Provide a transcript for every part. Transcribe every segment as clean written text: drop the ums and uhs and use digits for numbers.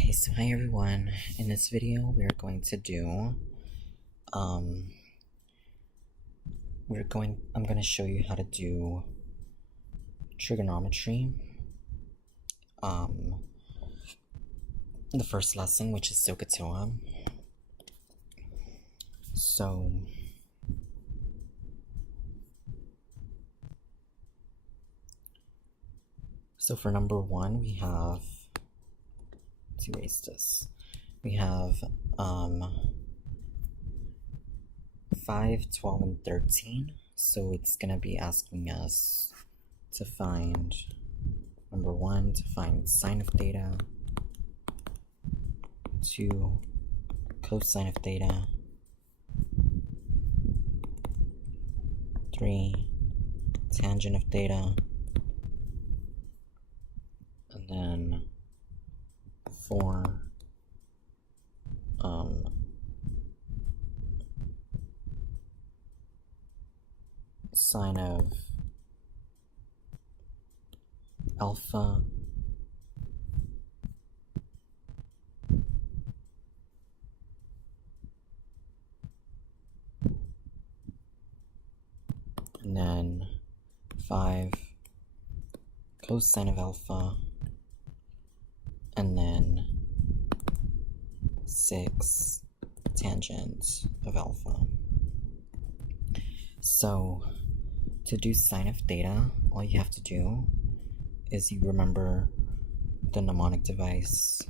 Okay, so hi everyone. In this video, we're going to do, I'm going to show you how to do trigonometry. The first lesson, which is SOH CAH TOA. So for number one, we have, let's erase this. We have 5, 12, and 13. So it's going to be asking us to find, number one, to find sine of theta, 2, cosine of theta, 3, tangent of theta, and then 4, sine of alpha, and then 5, cosine of alpha, and then 6, tangent of alpha. So to do sine of theta, all you have to do is you remember the mnemonic device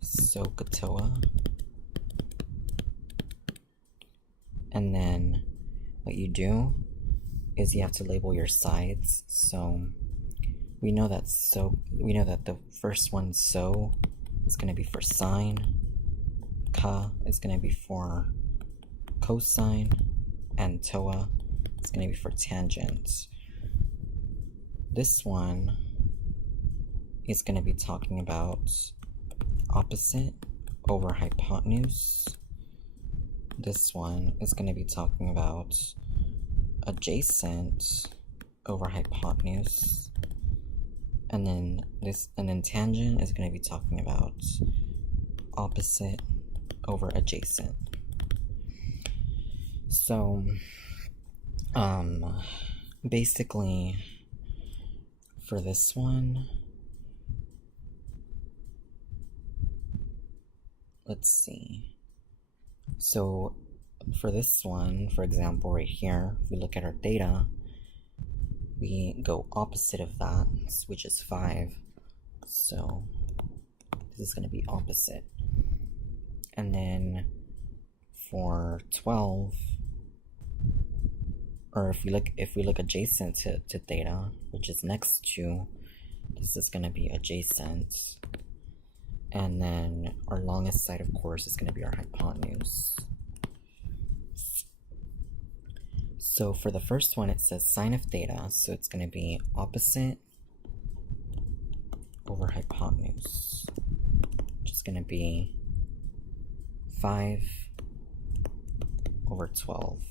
SOH CAH TOA, and then what you do is you have to label your sides. So we know that the first one, SO, is going to be for sine, CA is going to be for cosine, and TOA is going to be for tangent. This one is going to be talking about opposite over hypotenuse. This one is going to be talking about adjacent over hypotenuse. And then tangent is going to be talking about opposite over adjacent. So basically for this one, let's see. So for this one, for example, right here, if we look at our theta, we go opposite of that, which is 5. So this is going to be opposite. And then for 12, or if we look adjacent to theta, which is next to, this is going to be adjacent. And then our longest side, of course, is going to be our hypotenuse. So for the first one, it says sine of theta, so it's going to be opposite over hypotenuse, which is going to be 5 over 12.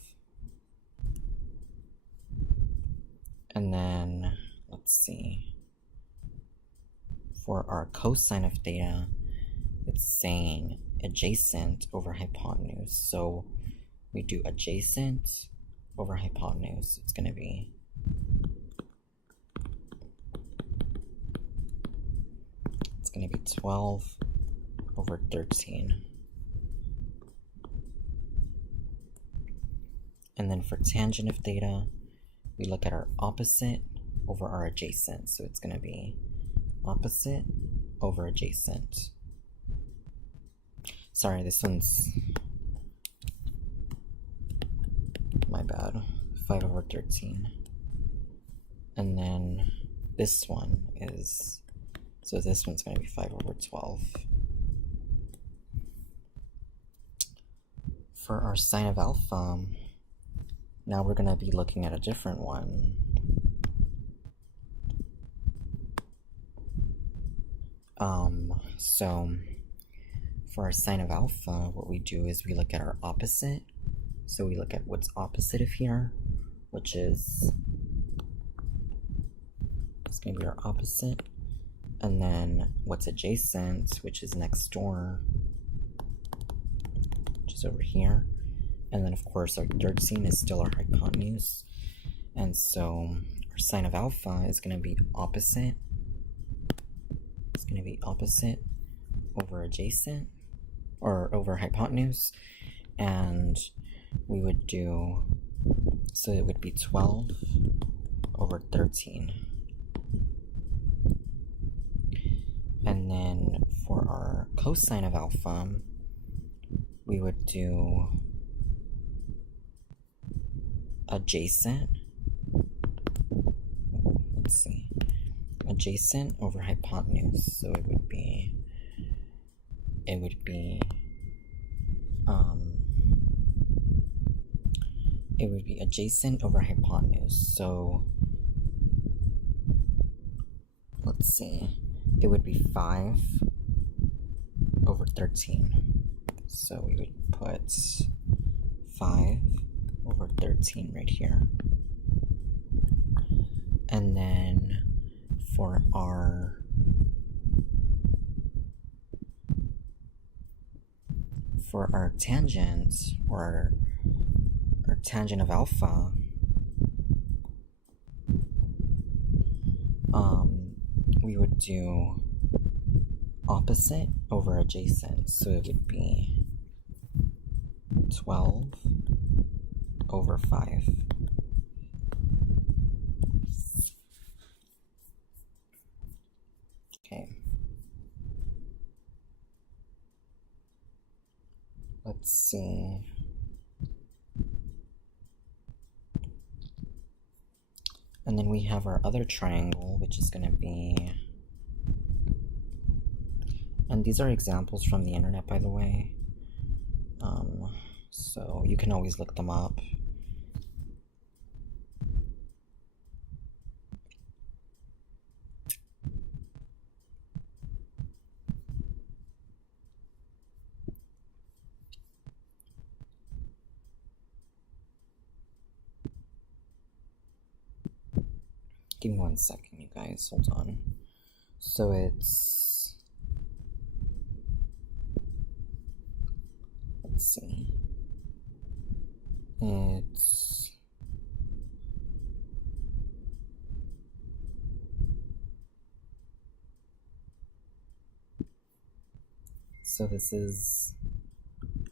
And then, let's see, for our cosine of theta, it's saying adjacent over hypotenuse. So we do adjacent over hypotenuse. It's going to be 12 over 13. And then for tangent of theta, we look at our opposite over our adjacent. So it's going to be opposite over adjacent. Sorry, this one's my bad. 5 over 13. And then this one is, so this one's going to be 5 over 12. For our sine of alpha, now we're going to be looking at a different one. So for our sine of alpha, what we do is we look at our opposite. So we look at what's opposite of here, which is, it's going to be our opposite. and then what's adjacent, which is next door, which is over here. And then, of course, our third scene is still our hypotenuse. And so our sine of alpha is going to be opposite. It's going to be opposite over adjacent, or over hypotenuse. And we would do, so it would be 12 over 13. And then for our cosine of alpha, we would do adjacent, let's see, adjacent over hypotenuse. So it would be adjacent over hypotenuse. So let's see, it would be 5 over 13. So we would put 5 over 13 right here. And then for our tangent, or our tangent of alpha, we would do opposite over adjacent. So it would be 12 over 5. Okay. Let's see. And then we have our other triangle, which is going to be, and these are examples from the internet, by the way, so you can always look them up. Give me 1 second, you guys, hold on. So it's, let's see, it's, so this is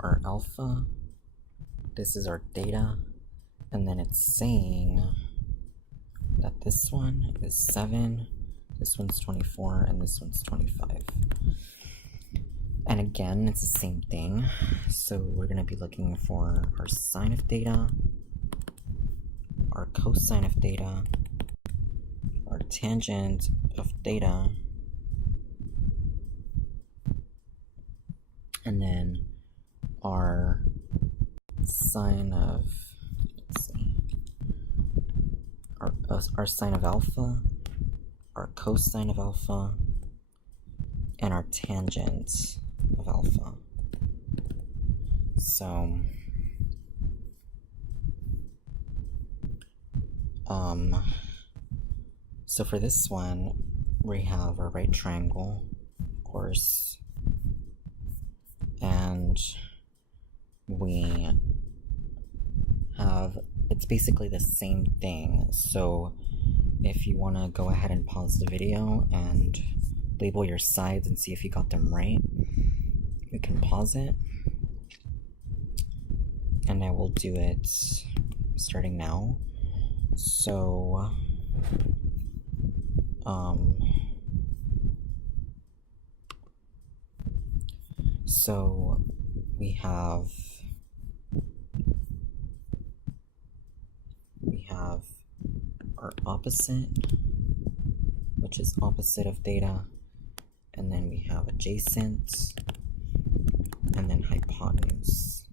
our alpha, this is our theta, and then it's saying that this one is 7, this one's 24, and this one's 25. And again, it's the same thing. So we're going to be looking for our sine of theta, our cosine of theta, our tangent of theta, and then our sine of, let's see, our sine of alpha, our cosine of alpha, and our tangent of alpha. So for this one, we have our right triangle, of course, and we have, it's basically the same thing. So if you want to go ahead and pause the video and label your sides and see if you got them right, you can pause it, and I will do it starting now. So we have our opposite, which is opposite of theta, and then we have adjacent, and then hypotenuse.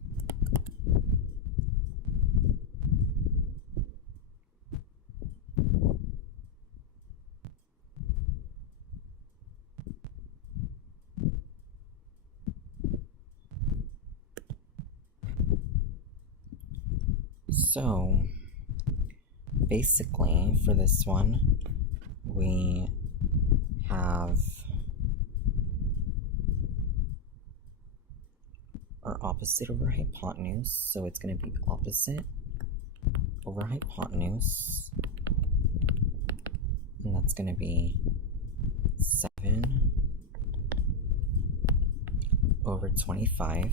So basically for this one, we have our opposite over hypotenuse, so it's going to be opposite over hypotenuse, and that's going to be 7 over 25.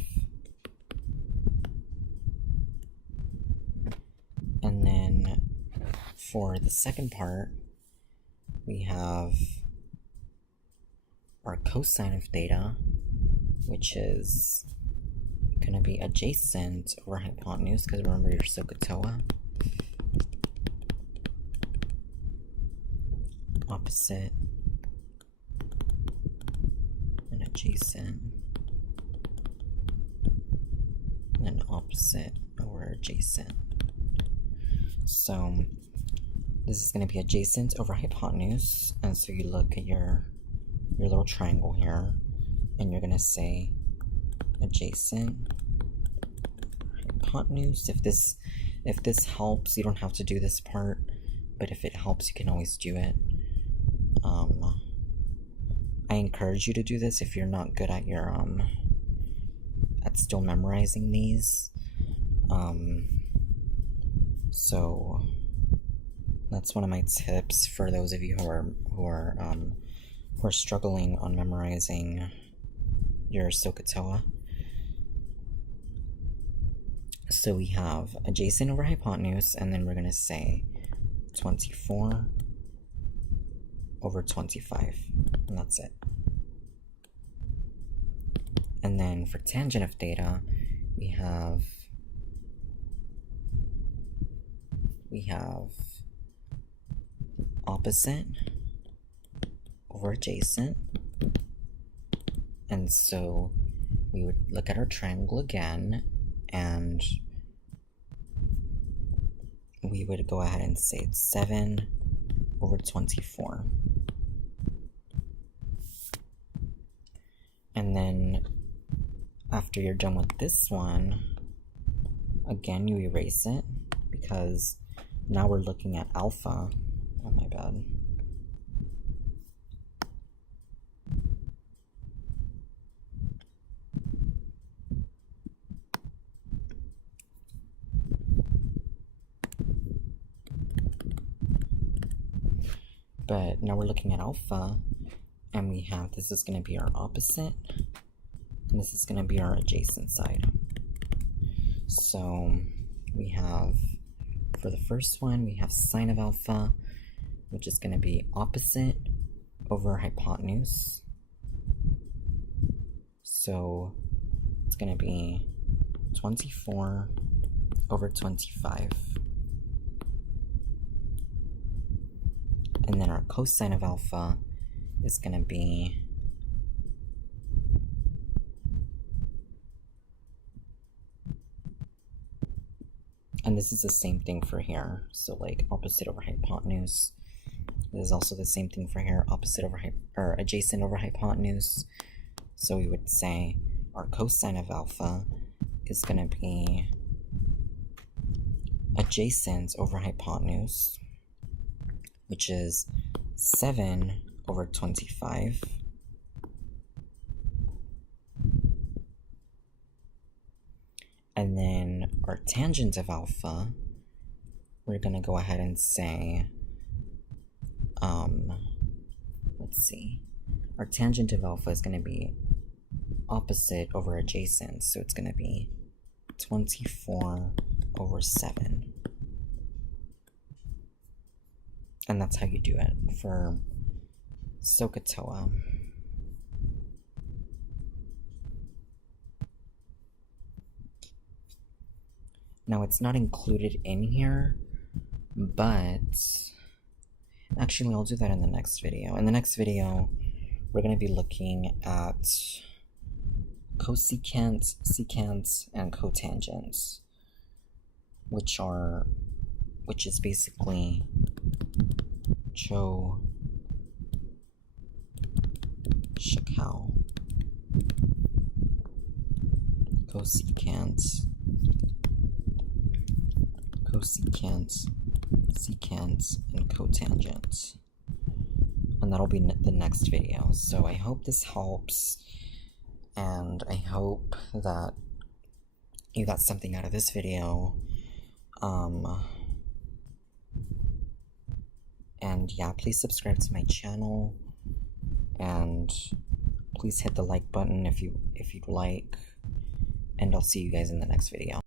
And then for the second part, we have our cosine of theta, which is going to be adjacent over hypotenuse, because remember your SOH CAH TOA. Opposite and adjacent, and then opposite over adjacent. So this is going to be adjacent over hypotenuse, and so you look at your little triangle here, and you're going to say adjacent hypotenuse. If this helps, you don't have to do this part, but if it helps, you can always do it. I encourage you to do this if you're not good at your at still memorizing these. So that's one of my tips for those of you who are struggling on memorizing your SOH CAH TOA. So we have adjacent over hypotenuse, and then we're going to say 24 over 25, and that's it. And then for tangent of theta, we have opposite over adjacent, and so we would look at our triangle again, and we would go ahead and say it's 7 over 24. And then after you're done with this one, again you erase it, because now we're looking at alpha. Oh my bad. But now we're looking at alpha, and we have, this is going to be our opposite, and this is going to be our adjacent side. So we have, for the first one, we have sine of alpha, which is going to be opposite over hypotenuse. So it's going to be 24 over 25. And then our cosine of alpha is going to be and this is the same thing for here. So like opposite over hypotenuse. This is also the same thing for here, opposite over or adjacent over hypotenuse. So we would say our cosine of alpha is going to be adjacent over hypotenuse, which is 7 over 25. And then our tangent of alpha, we're going to go ahead and say, let's see, our tangent of alpha is going to be opposite over adjacent, so it's going to be 24 over 7. And that's how you do it for SOH CAH TOA. Now it's not included in here, but actually I'll do that in the next video. In the next video, we're going to be looking at cosecant, secant, and cotangent, which is basically SOH CAH, cosecant, secant, and cotangent. and that'll be the next video. So I hope this helps, and I hope that you got something out of this video. And yeah, please subscribe to my channel, and please hit the like button if you'd like, and I'll see you guys in the next video.